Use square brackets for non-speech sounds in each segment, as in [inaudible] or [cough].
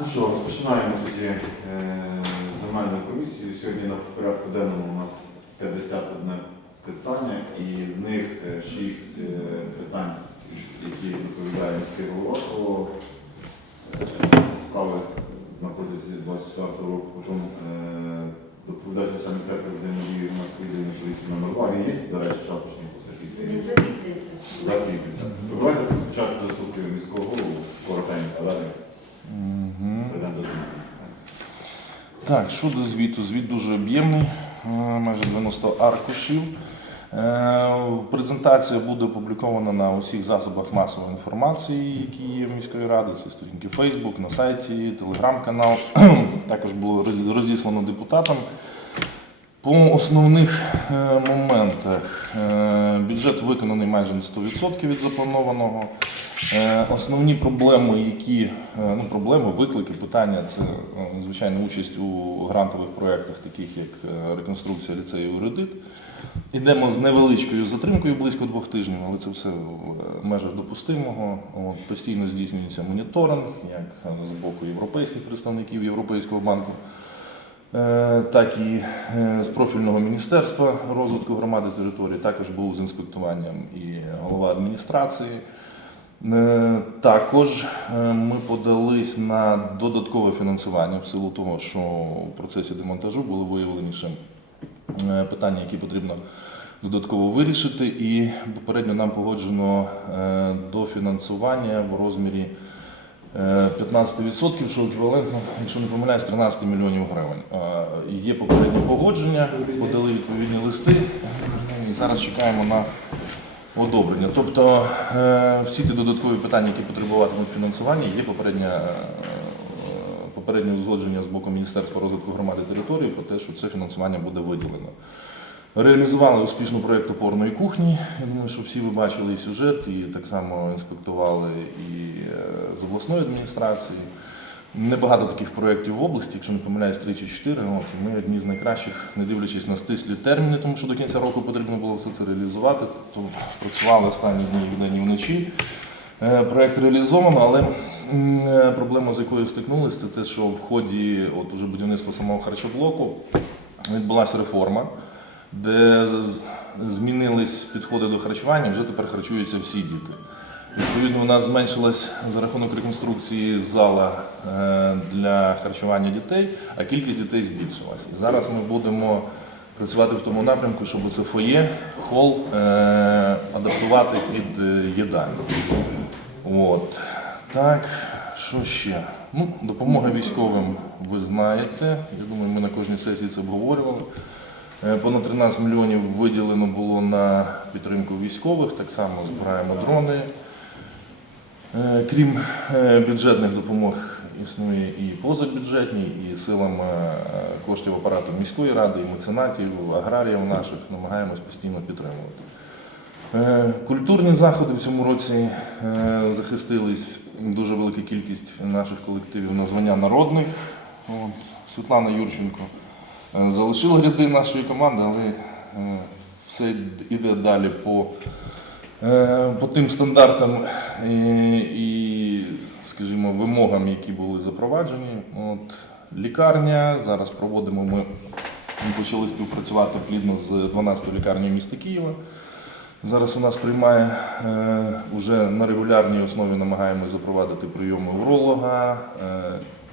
Ну що, розпочинаємо тоді е, земельну комісію. Сьогодні на порядку денному у нас 51 питання, і з них 6 питань, які доповідає міський голова про е, справи на протязі 24 року. Потім е, доповідач начальник центру взаємодії громадської єдиної поліції номер 2. Він є, до речі, шапочник у Сергій запізниться. Запізниться. Давайте спочатку заслухаємо міського голову коротенько, а далі Мгм. перейдемо до. Так, звіту, звіт дуже об'ємний, е, майже 90 аркушів. Е, Презентація буде опублікована на усіх засобах масової інформації, які є міської ради. Це сторінки Facebook, на сайті, телеграм-канал. [clears throat] Також було розіслано депутатам. По основних е, моментах е, бюджет виконаний майже на 100% від запланованого. Е, Основні проблеми, які ну, проблеми, виклики, питання це звичайно участь у грантових проєктах, таких як реконструкція ліцею «Редит». Ідемо з невеличкою затримкою близько двох тижнів, але це все в межах допустимого. От, постійно здійснюється моніторинг, як з боку європейських представників Європейського банку. Е, так і е, з профільного міністерства розвитку громади території, також був з інспектуванням і голова адміністрації. Е, Також ми подались на додаткове фінансування в силу того, що в процесі демонтажу були виявлені ще питання, які потрібно додатково вирішити. І попередньо нам погоджено дофінансування в розмірі 15%, що еквівалентно, якщо не помиляюсь, 13 мільйонів гривень. Є попереднє погодження, подали відповідні листи і зараз чекаємо на одобрення. Тобто е, всі ті додаткові питання, які потребуватимуть фінансування, є попереднє, е, попереднє узгодження з боку Міністерства розвитку громади території про те, що це фінансування буде виділено. Реалізували успішно проєкт опорної кухні. Я думаю, що всі ви бачили і сюжет, і так само інспектували і е, з обласної адміністрації. Небагато таких проєктів в області, якщо не помиляюсь, 3 чи 4. От, ми одні з найкращих, не дивлячись на стислі терміни, тому що до кінця року потрібно було все це реалізувати. Тобто працювали останні дні і вдень і вночі. Е, Проєкт реалізовано, але е, проблема, з якою стикнулися, це те, що в ході от, уже будівництва самого харчоблоку відбулася реформа, де змінились підходи до харчування, вже тепер харчуються всі діти. Відповідно, у нас зменшилась за рахунок реконструкції зала е, для харчування дітей, а кількість дітей збільшилась. І зараз ми будемо працювати в тому напрямку, щоб це фоє, хол е, адаптувати під е, їдальню. От. Так, що ще? Ну, допомога військовим ви знаєте. Я думаю, ми на кожній сесії це обговорювали. Е, Понад 13 мільйонів виділено було на підтримку військових, так само збираємо дрони. Е, Крім е, бюджетних допомог, існує і позабюджетні, і силами е, коштів апарату міської ради, і меценатів, аграріїв наших намагаємось постійно підтримувати. Культурні заходи в цьому році захистились дуже велика кількість наших колективів на звання народних. Світлана Юрченко е, залишила ряди нашої команди, але е, все йде далі по, е, по тим стандартам і, скажімо, вимогам, які були запроваджені. От, лікарня, зараз проводимо ми. Ми почали співпрацювати плідно з 12 лікарнею міста Києва. Зараз у нас приймає вже на регулярній основі намагаємося запровадити прийоми уролога,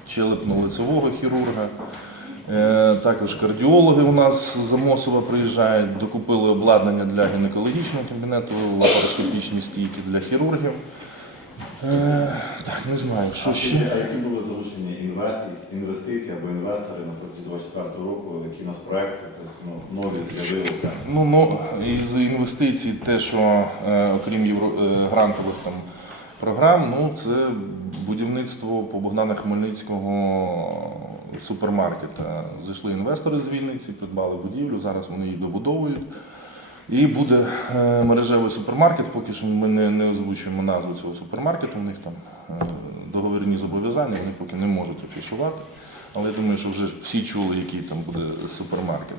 челепно-лицевого хірурга. Е, також кардіологи у нас з Амосова приїжджають, докупили обладнання для гінекологічного кабінету, лапароскопічні стійки для хірургів. Е, так, не знаю, що А ще. а які були залучені інвестиції, або інвестори на протязі 24 року, які у нас проекти, тобто, ну, нові з'явилися? Ну, ну із інвестицій, те, що е, окрім євро, грантових там програм, ну це будівництво по Богдана Хмельницького супермаркета. Зайшли інвестори з Вінниці, придбали будівлю, зараз вони її добудовують. І буде е, мережевий супермаркет. Поки що ми не, не озвучуємо назву цього супермаркету. У них там е, договірні зобов'язання, вони поки не можуть афішувати. Але я думаю, що вже всі чули, який там буде супермаркет.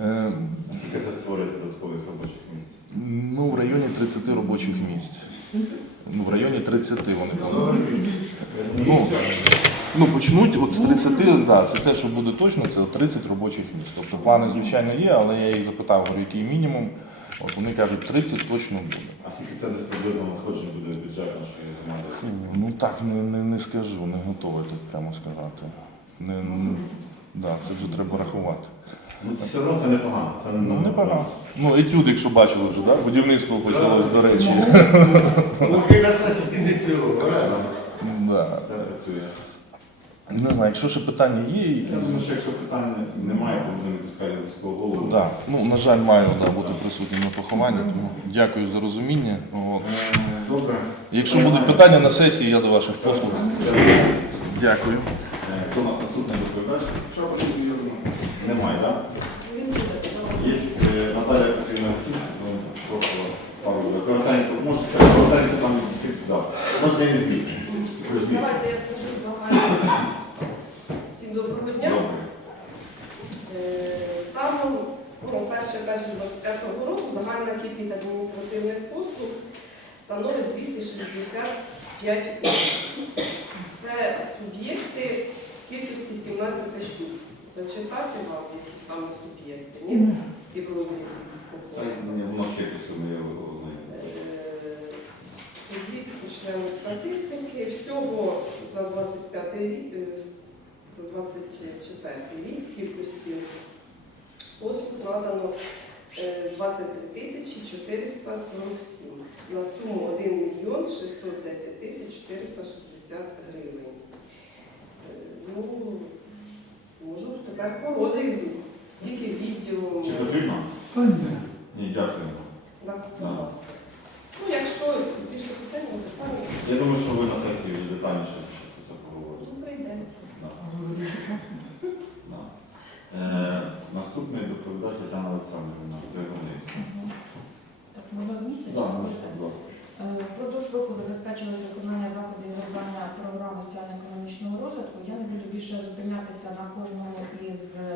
Е, Скільки це створить додаткових робочих місць? Ну, в районі 30 робочих місць. Ну, в районі 30 вони планують. Ну, Ну, почнуть от з 30, да, це те, що буде точно, це 30 робочих місць. Тобто плани, звичайно, є, але я їх запитав, говорю, який мінімум. От вони кажуть, 30 точно буде. А скільки це десь приблизно надходження буде бюджет нашої громади? Ну так не, не, не скажу, не готовий тут прямо сказати. Не, не, да, це вже треба рахувати. Ну це все одно це непогано. Це Ну, непогано. Ну, етюд, якщо бачили вже, да? будівництво почалось, до речі. Ну, хай на сесії цього, правильно? Да. Все працює. Не знаю, якщо ще питання є, Я якісь. думаю, що якщо питань немає, то будемо відпускати військового голову. Да. Ну, на жаль, маю да, бути присутнім на похованні, тому дякую за розуміння. От. Е, Добре. Якщо будуть питання на сесії, я до ваших послуг. Дякую. 2025 року загальна кількість адміністративних послуг становить 265 послуг. Це суб'єкти кількості 17 штук. Зачитати вам, які саме суб'єкти, ні? І в розрізі. Е, тоді почнемо з статистики. Всього за 25 рік, е, за 24 рік кількості послуг надано е, 23 тисячі 447 на суму 1 мільйон 610 тисяч 460 гривень. Е, Ну, можу тепер по розрізу, скільки відділом. Чи потрібно? Ні, дякую. Так, будь ласка. Ну, якщо більше питань, то питання, Я думаю, що ви на сесії вже детальніше про це поговорите. ну, прийдеться. Да. Да. Е, Наступний доповідач Тетяна Олександрівна, Регонецька. Так, можна змістити? Так, можете, будь ласка. Е, Впродовж року забезпечилось виконання заходів і завдання програми соціально-економічного розвитку. Я не буду більше зупинятися на кожному із е,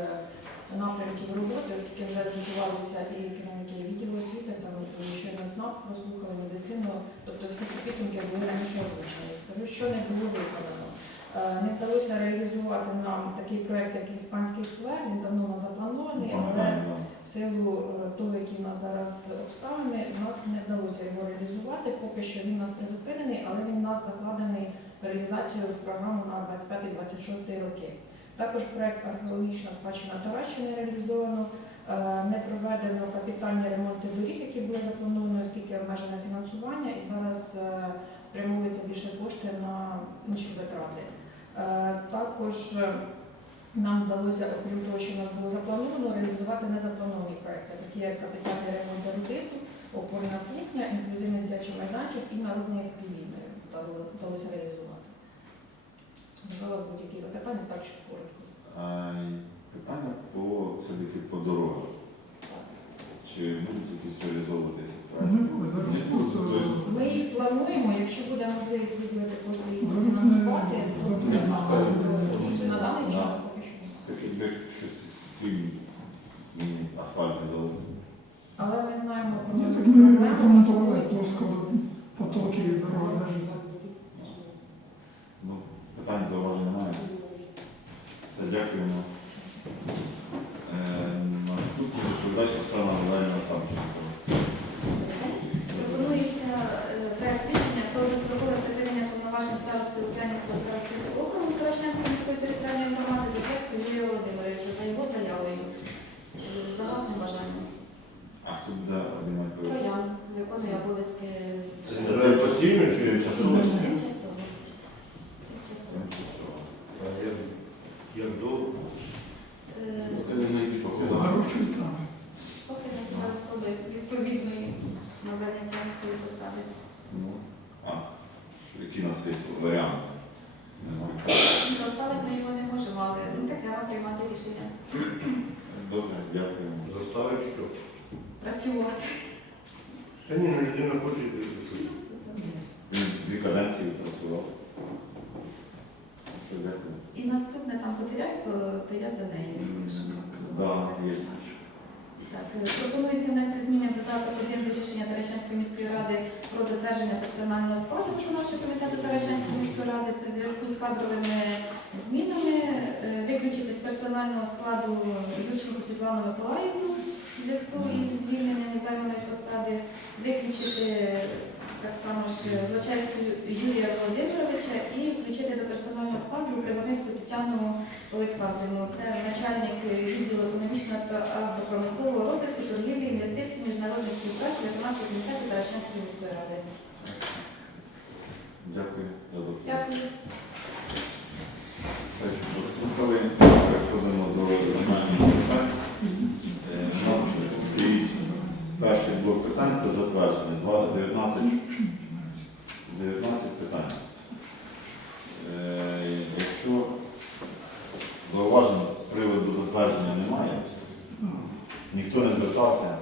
напрямків роботи, оскільки вже звітувалися і керівники відділу освіти, там і щойно ЦНАП прослухали медицину. Тобто всі ці підсумки були раніше озвучені. Скажу, що не було виконано. Е, Не вдалося реалізувати нам такий проект, як іспанський сквер. Він давно запланований, але в силу е, того, які в нас зараз обставини, у нас не вдалося його реалізувати. Поки що він у нас призупинений, але він у нас закладений в реалізацію в програму на 25-26 роки. Також проект археологічна спадщина Таращини реалізовано. Е, Не проведено капітальні ремонти доріг, які були заплановані, оскільки обмежене фінансування, і зараз спрямовується більше кошти на інші витрати. Е, Також е, нам вдалося, окрім того, що нас було заплановано, реалізувати незаплановані проекти, такі як капітальний ремонт родиту, опорна кухня, інклюзивний дитячий майданчик і народний впівільний вдалося реалізувати. Можливо, будь-які запитання, так коротко. Питання по все-таки по дорогах. Чи будуть якісь реалізовуватися Ми їх плануємо, якщо буде можливість виділити кошти їх на фінансувати, то. Запитання. На даний час поки що. ні. Так якби щось свій асфальт не залити. Але ми знаємо про Я так не коментували ремонтували потоки і дорога держиться. Ну, питань зауважень немає. Все, дякуємо. Е, Наступний доповідач Оксана Валеріївна Самченко. Пропонується е, проект рішення про дострокове припинення повноважень старости Лук'янівського старостинського округу Таращанської міської територіальної громади Закревського Юрія Володимировича за його заявою. Е, За власним бажанням. А хто буде обіймати перед? Троян виконує обов'язки Це не постійно чи часово? тимчасово. Тимчасово. А як, як довго? Е, Гроші там. Поки не буде особи відповідної на заняття цієї посади. Ну, а, що- які у нас є варіанти? Нема. Заставити ми його не можемо, але ну, таке треба приймати рішення. Добре, дякуємо. Заставить що? Працювати. Та ні, ну людина хоче. Він дві каденції працював. Що, дякую. І наступне там потеряй, то я за нею. Да, є. Так, е, пропонується внести зміни до додаток 1 до рішення Таращанської міської ради про затвердження персонального складу виконавчого комітету Таращанської міської ради. Це в зв'язку з кадровими змінами, е, виключити з персонального складу ведучого Світлану Миколаївну в зв'язку із звільненням займаної посади, виключити так само ж Злочевську Юрія Володимировича і включити до персонального складу Криворинську Тетяну Олександрівну. Це начальник відділу економічного та агропромислового розвитку, торгівлі, інвестицій, міжнародної співпраці, виконавчого комітету та Рашенської міської ради. Дякую. Дякую. Все, заслухали. Переходимо до земельних питань. Е, У нас стоїть перший блок питань це затвердження. Два- 19, 19 питань. Е, Якщо зауважень з приводу затвердження немає, ніхто не звертався.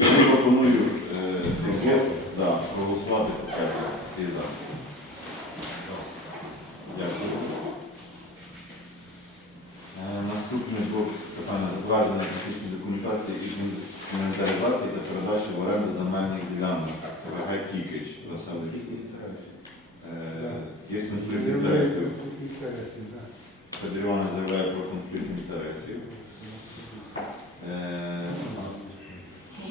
Я пропоную е, цей блок да, проголосувати по черзі. Всі за. Дякую. Е, Наступний блок питання затвердження технічної документації і інвентаризації та передачі в оренду земельних ділянок. КГ Тікич, Василий. Е, Є конфлікт інтересів. Іванович заявляє про конфлікт інтересів. Е,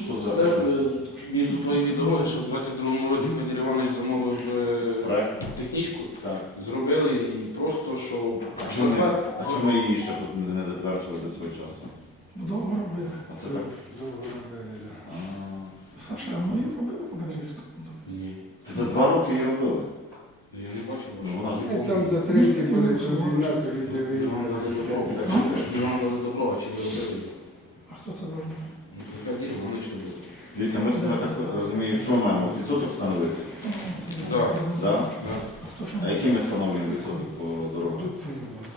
Що за Це е, між двоєї дороги, що в 22-му році Федір Іванович замовив технічку, зробили і просто, що А чому а її ще тут не затверджували до цього часу? Довго робили. Оце так. Саша, а ми робили по Бедрівську? Ні. За два роки її робили. Я не бачив. Ну, вона ж Е, Там затримки були в губернаторі, де Іван виїхали. Іван Доброва, чи ви робили? А хто це робив? Федір Іванович робив. Дивіться, ми тут, я так розумію, що маємо відсоток встановити. Так. Да? А який ми встановлюємо відсоток по дорогам?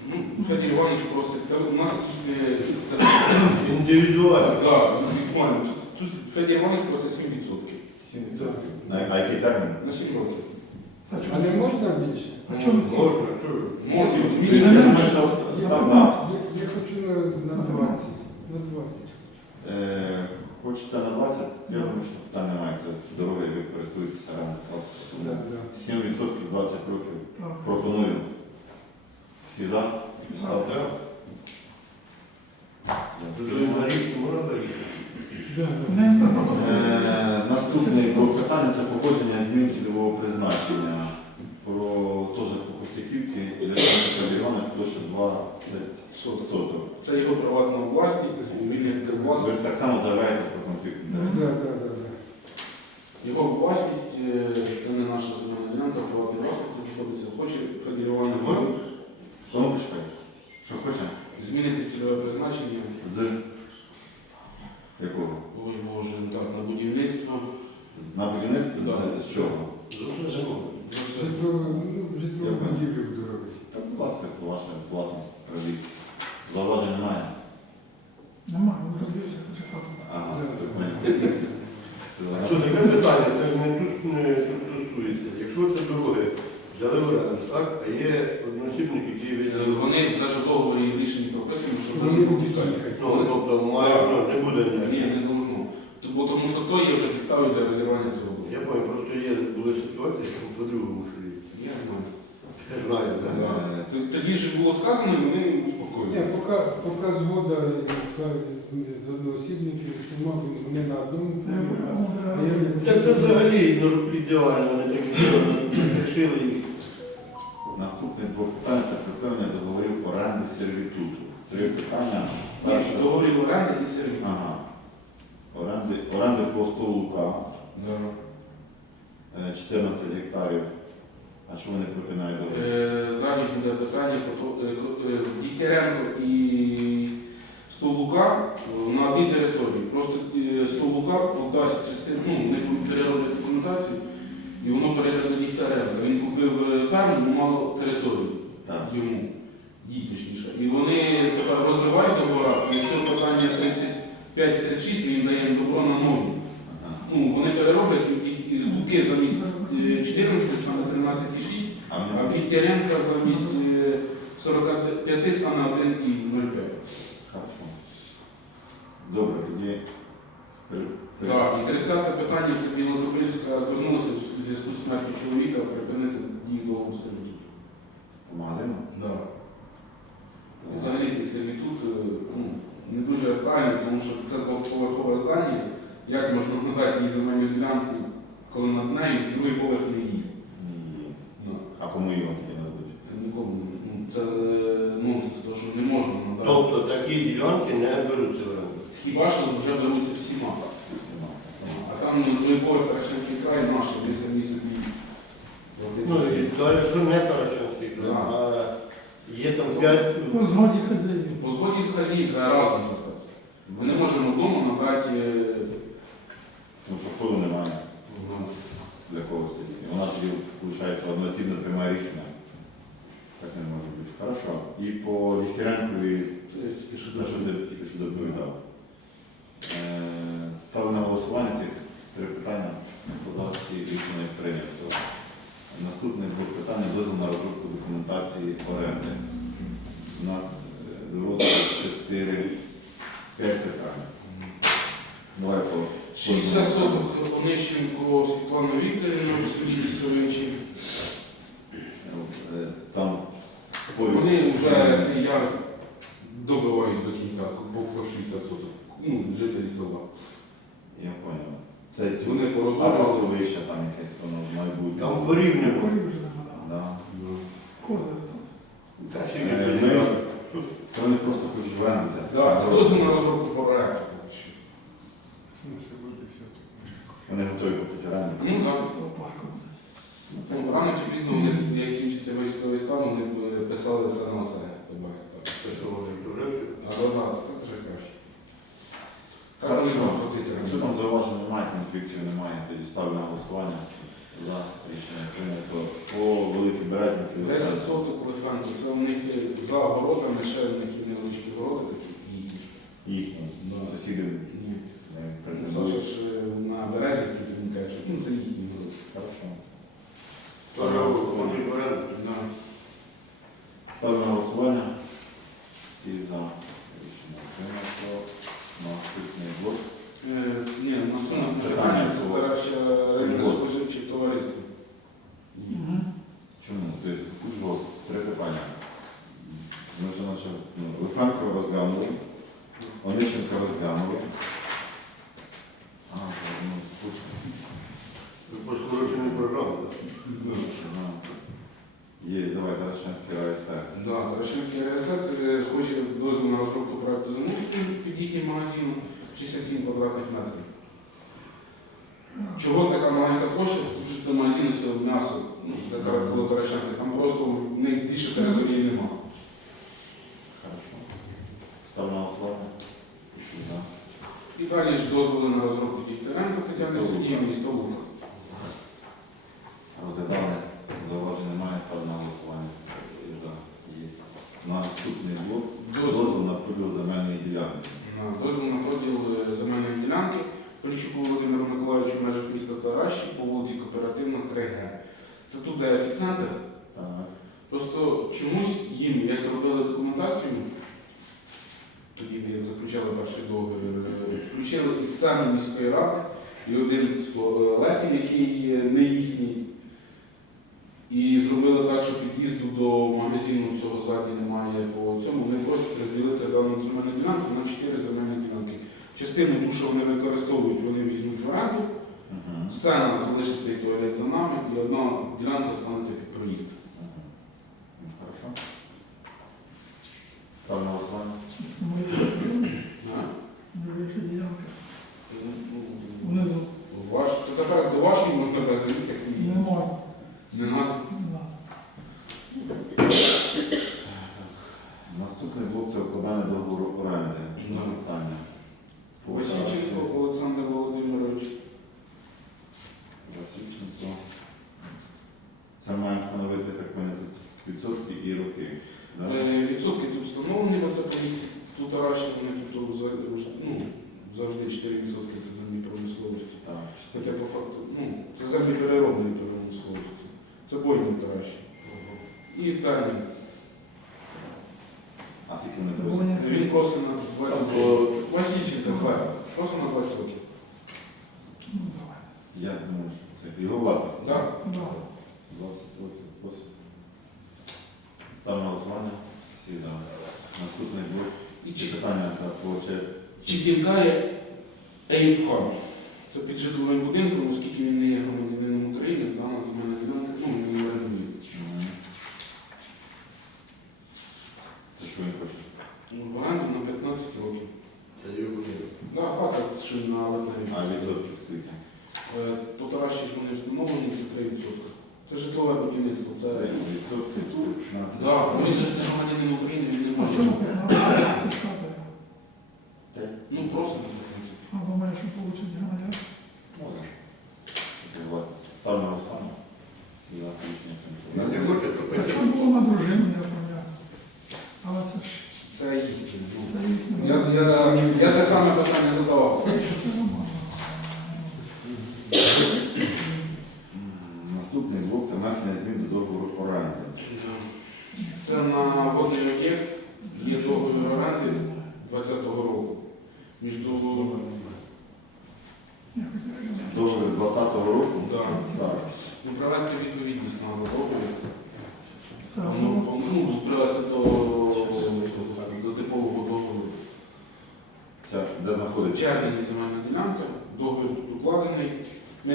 Ну, Федір Іванович просить, та у нас е, це Індивідуально. Так, буквально. Тут Федір Іванович просить 7%. 7%. А, який термін? На 7 років. А А не можна більше? А чому? Можна, чую. Можна. Я думаю, що Я став думаю, на. Я, я хочу на, на 20. На 20. Е, Хочете на 20? Я думаю, що питань немає. Це з дороги, ви користуєтеся рано. Да, да. 7% 20 років. Пропоную. Всі за? Ставте. Е, Наступний блок питання це погодження змін цільового призначення. Про теж по Косяківки, Олександр Іванович, площа 20 соток. Це його приватна власність, вільний власність. Ви так само заявляєте про конфлікт інтересів. Да, да, да, да. Його власність, е, це не наша земельна ділянка, приватна власність знаходиться. Хоче Федір Іванович Кнопочка. Що хоче? змінити цільове призначення. З якого? Ой, Боже, так, на будівництво. З- На будівництво? З- З чого? Житлову, ну, житлову Дякую. будівлю дороги. Так, будь ласка, ваша власність. робіть. Зауважень немає. нема, він розвівся, хоче хату. Ага, Да, все да. понятно. Це Все, таке питання, це ж не тут не тут стосується. Якщо це дороги взяли в оренду, так? А є односібник, який Е, виділив. Вони навіть в договорі в рішенні прописано, що Що вони вони будуть будуть ставити. їхати. Ну, тобто має, ну, не буде Ні, ніяких. не должно. Бо тому що то є вже підстави для розірвання цього договору. Я пам'ятаю, просто є були ситуації по-другому селі. Я знаю. Знаю, так? Да. Т- Тоді ж було сказано, і вони Ні, успокоїлися. поки, поки згода з, з, з одноосібників, з усіма, вони на одному а да. не Це, це взагалі ну, ідеально, вони такі рішили. Наступний блок питань це припинення договорів оренди сервітуту. Три питання. Ні, Перше. договорів оренди і сервіс. Ага. Оренди, оренди просто Лука. е, 14 гектарів. А чому не припинають договір? Е, Далі буде питання про е, е, Дігтяренко і Столбука на одній території. Просто е, Столбука подасть частину, ну, не перероблять документацію, і воно перейде до Дігтяренка. Він купив е, ферму, мало територію Так. йому, точніше. І вони тепер розривають договора, і все питання 35-36 ми їм даємо добро на нові. Ага. Ну, вони перероблять і замість е, 14 стане 13,6, А в а нього замість е, 45 стане 1,05. Хорошо. Добре, тоді. Так, і 30 питання це Білокопильська звернулася в зв'язку з смертю чоловіка припинити дію договору сервіту. Магазину? Да. І Взагалі сервітут е, ну, не дуже правильно, тому що це двоповерхове здання. Як можна надати їй земельну ділянку, коли над нею другий поверх не її? Ну, А кому його тоді не дадуть? Нікому. Ну, це е, нонсенс, тому що не можна надати. Тобто такі ділянки не беруться в оренду. Хіба що вже беруться всіма. Всіма. А там ну, другий поверх Таращанський край наш, де самі собі. Ну, і далі, що не Таращанський край, Да. а є там п'ять. По згоді хазяїв. По згоді з хазійкою разом звертатися. Ми не можемо вдома надати. е, Тому що входу немає ну, для когось тоді. І вона тоді, виходить, одноосібно приймає рішення. Так не може бути. Хорошо. І по що те, що тільки що доповідав. Е, Ставлю на голосування ці три питання. Подав всі рішення прийнято. Наступне двох питання дозвіл на розробку документації оренди. У нас е, 4, 5 питань. Давай по 60 соток Онищенко Світлана Вікторівна, Сергій Лісовичі. Е, Там Вони вже цей яр добивають до кінця, по по 60 соток. Ну, жителі села. Я понял. Це ті Вони а порозуміли. пасовище там якесь воно бути. Там корів не Корів вже нема. Да. Кози осталось. Та всі Е, ми- Це вони просто хочуть в оренду взяти. Так, це дозвіл на розробку проекту. Вони готові купити оренду. Ну. Ну, Рано чи пізно, як кінчиться військовий стан, вони писали все на все. Це що вони вже все? А додати, так вже краще. Хорошо. Якщо там зауважень немає, конфліктів немає, тоді ставлю на голосування за рішення прийнято. По великій березниці. 10 соток Лифенко, це у них за городами, ще у них є невеличкі городи такі їхні. Сусіди Ні. не Ну, претендують. Саша ж е, на Березівській він каже, ну це їхні городи. Хорошо. Скажу, можуть в оренду. Да. Ставлю на голосування. Всі за рішення прийнято. Наступний блок. Е, Ні, наступне Питання питання це було. перше рибно-споживче товариство. Мгм. Чому? Тобто, Кужгоз, три питання. Ми вже наче ну, Лифенко розглянули, Онищенка розглянули. А, ну, слушай. По скороченню програми. так. Ага. Є, давай, Таращанський АСТ. Да, Таращинський РСТ це хоче дозвіл на розробку проекту землі під їхнім магазином 67 квадратних метрів. Чого така маленька площа? Тому що це магазин всього м'ясо, ну, така коло Таращанки. Там просто в них більше території немає. Хорошо. Ставлю на голосування. Всі за. І далі ж дозволи на розробку Дігтяренко Тетяни Місто Судді, Лука. місто Лука. Розглядали, зауважень немає, ставлю на голосування. Всі за. Є. Наступний блок. Дозвіл Дозвіл на поділ земельної ділянки. на дозвіл на поділ е, земельної ділянки Поліщуку Володимиру Миколаївичу в межах міста Таращі по вулиці Кооперативна 3Г. Це тут де епіцентр. Так. Просто чомусь їм, як робили документацію, тоді як заключали перший договір, е, включили і сцену міської ради, і один з туалетів, який е, не їхній. І зробили так, що під'їзду до магазину цього ззаді немає по цьому. Вони просять розділити дану земельну ділянку на чотири земельні ділянки. Частину ту, що вони використовують, вони візьмуть в оренду. Сцена залишиться і туалет за нами, і одна ділянка станеться під проїзд. питання. А скільки не буде? Він просто на 20 років. Васильченко, хай. Просто на 20 років. Я думаю, що це його власність. Так. 20 років, просто. Ставлю на голосування. Всі за. Наступний блок. І чи- питання та площа. Чигінкає Ейбхан. Це під житловим будинком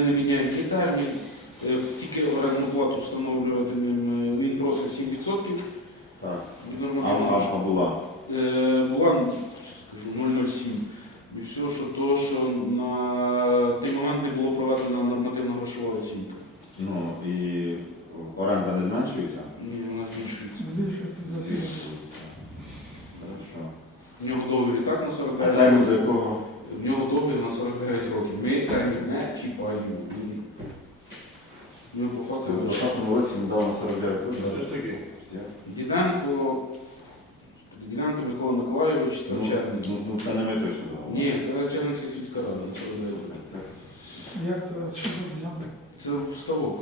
Ми не міняємо термін. Е, Тільки орендну плату встановлюватимемо. е, Він просить 7%. Так. А аж була. Е, була скажу, 007. І все, що то, що на ті моменти було проведено нормативна грошова оцінка. Ну і оренда не зменшується? Ні, вона збільшується. збільшується. Збільшується. Хорошо. В нього договір і так на А 49 термін до якого? В нього договір на 49 років. Ми термін не чіпаємо. Ми по Це факту. в 20-му році не дав на 49 років. Що ж таке? Діденко, Діденко Микола Миколайович, це Ну, Чернець. ну, ну, це не ми точно дали. Ні, це Чернецька сільська рада. Це Як це що за ділянка? Це ставок.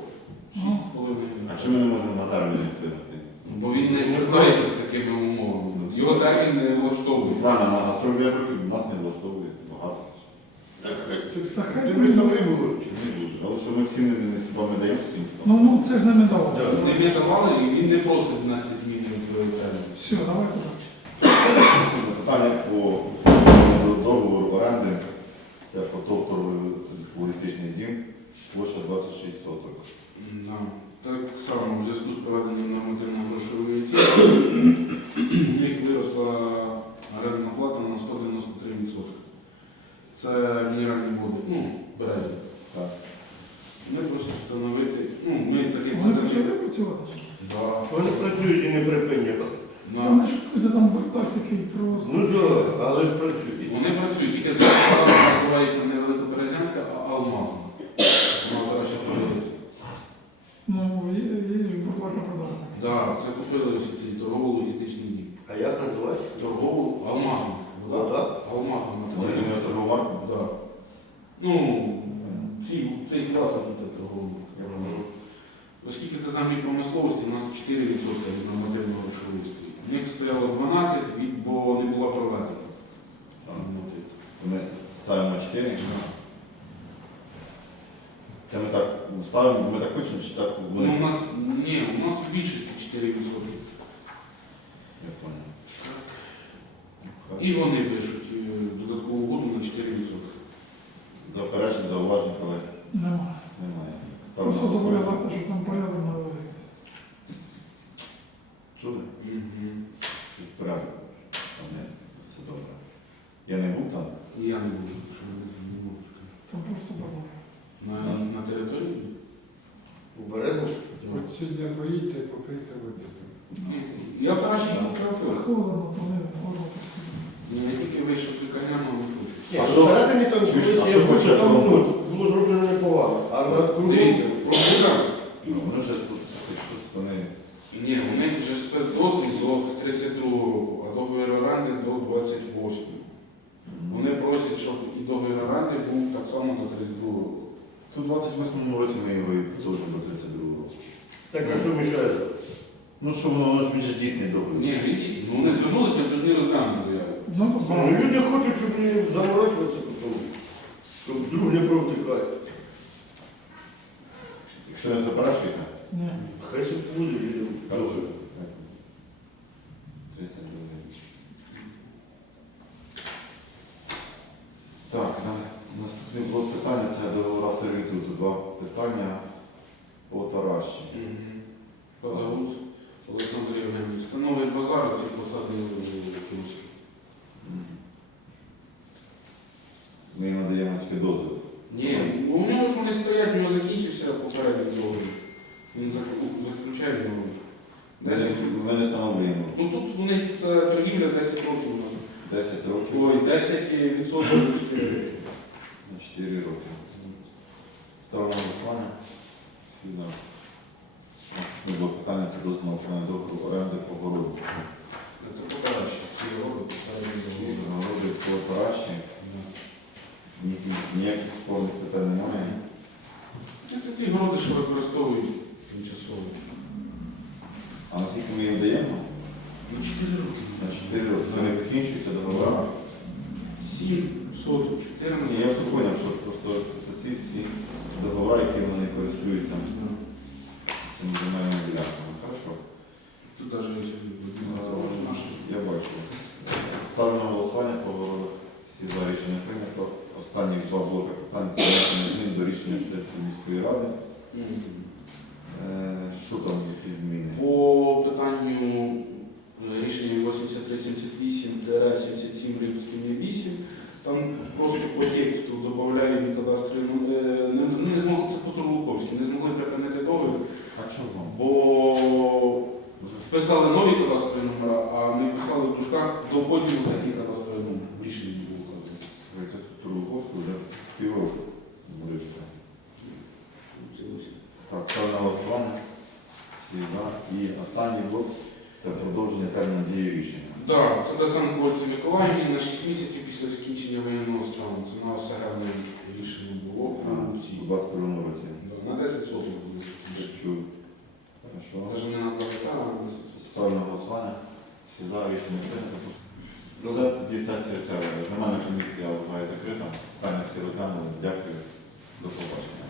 Ну. 6,5. А чому ми не можемо на термін відповідати? Бо він не звертається з такими умовами. Його термін не влаштовує. Правильно, на 49 років нас не влаштовує. Та хай Ти буде. вибув. Не дуже. Але що ми всім не, не, хіба ми даємо всім? Ну, ну це ж не медово. Вони мені давали, і він не просить внести зміни в термін. Все, давай. Наступне питання по договору оренди. Це фотовтор туристичний дім, площа 26 соток. Да. Так само, в зв'язку з проведенням нормативно-грошової оцінки, у них виросла орендна плата на 193%. Це мінеральні води, ну, березі. Так. Ми просто встановити, ну, ми такі Вони це почали працювати. Да. Вони працюють і не припиняли. Да. Вони ж буде там бардак такий просто. Ну так, але ж працюють. Вони працюють, тільки це називається не Великоберезянська, а Алмазна. Вона зараз ще продається. Ну, є, є ж бардака продати. Так, це купили ось ці торгово-логістичні дні. А як називається? Торгову Алмазна. Ну так. Алмазна. Вони змінили торгову марку? Да. Ну, ці, цей власники це торговий. Оскільки це землі промисловості, у нас 4% від нормативного грошової стоїть. У них стояло 12, від- бо не була проведена. Так. Ми ставимо 4. Це ми так ставимо, ми так хочемо, чи так Ну, вони? у нас, ні, у нас в більшості 4%. Я понял. І вони пишуть е, додаткову угоду на 4%. Заперечень, зауважень, колеги Немає. немає. Ставимо Просто на голосування. зобов'язати, що там порядок наводиться. Чули? Щось порядок. Не, Все добре. Я не був там. Я не буду, що не не можу сказати. Там просто було. На, на території? У березі? От сьогодні поїдьте, попийте, випити. Я в Тараші був Та правда. Холодно, то не горло просто. Я тільки вийшов з лікарняного не хочу. Ні, А а що- всередині там Чуєш, щось а є, що бо хоче там Роман? ну, було зроблено непогано. А на кругу Дивіться, проблема. Ну, вони вже тут щось вони. Ні, у них вже спецдозвіл до 32 року, а договір оренди до 28. Вони просять, щоб і договір оренди був так само до 32 року. Тут в 28-му році ми його і продовжимо до 32 року. Так а що мішає? Ну що воно, воно ж він же дійсний договір. Ні, видіть, ну вони звернулися, ми повинні розглянути заяву. Ну, Ну, люди хочуть, щоб не заморачуватися потім. Щоб друг не провтикає. Якщо не заперечуєте, Ні. Хай це буде, люди. хороше. 32 рік. 10 Ми не встановлюємо Ну тут у них це торгівля 10 років. 10 років Ой, 10 відсотків на 4 роки. на 4 роки. Ставимо на голосування. Всі за. Наступне було питання це на виконання договору оренди по городу. Це покраще. Всі роблять, поставили Городи по параші. Ніяких спорних питань немає. Це ті городи, що використовують тимчасово. А наскільки ми їм даємо? На 4 роки. На 4 роки. Це не закінчується договор. 7 соток, Ні, 14. Я зрозумів, що просто це ці всі договори, які вони користуються цими земельними ділянками. Хорошо. Тут навіть є. Я бачу. Ставлю на голосування по. Всі за рішення прийнято. Останні два блоки питань це внесення змін до рішення сесії міської ради. Е, Що там які зміни? По питанню е, рішення 8378 ДР 77 Рівський 8, там просто по тексту додають кадастрові номери. Це Турбоковську вже півроку. Це ось. Так, ставлю на голосування. Всі за. І останній блок це продовження терміну дії рішення. Так, це Даценко Ольці Миколаївні на 6 місяців після закінчення воєнного стану. Це на осягальне рішення було. У 21 році. На 10 соток буде. Чую. Навіть не на 2 гектара, а на 10 соток. Ставлю на голосування. Всі за рішення. Все, тоді сесія ця. Земельна комісія вважає закрита. Питання всі розглянули. Дякую. До побачення.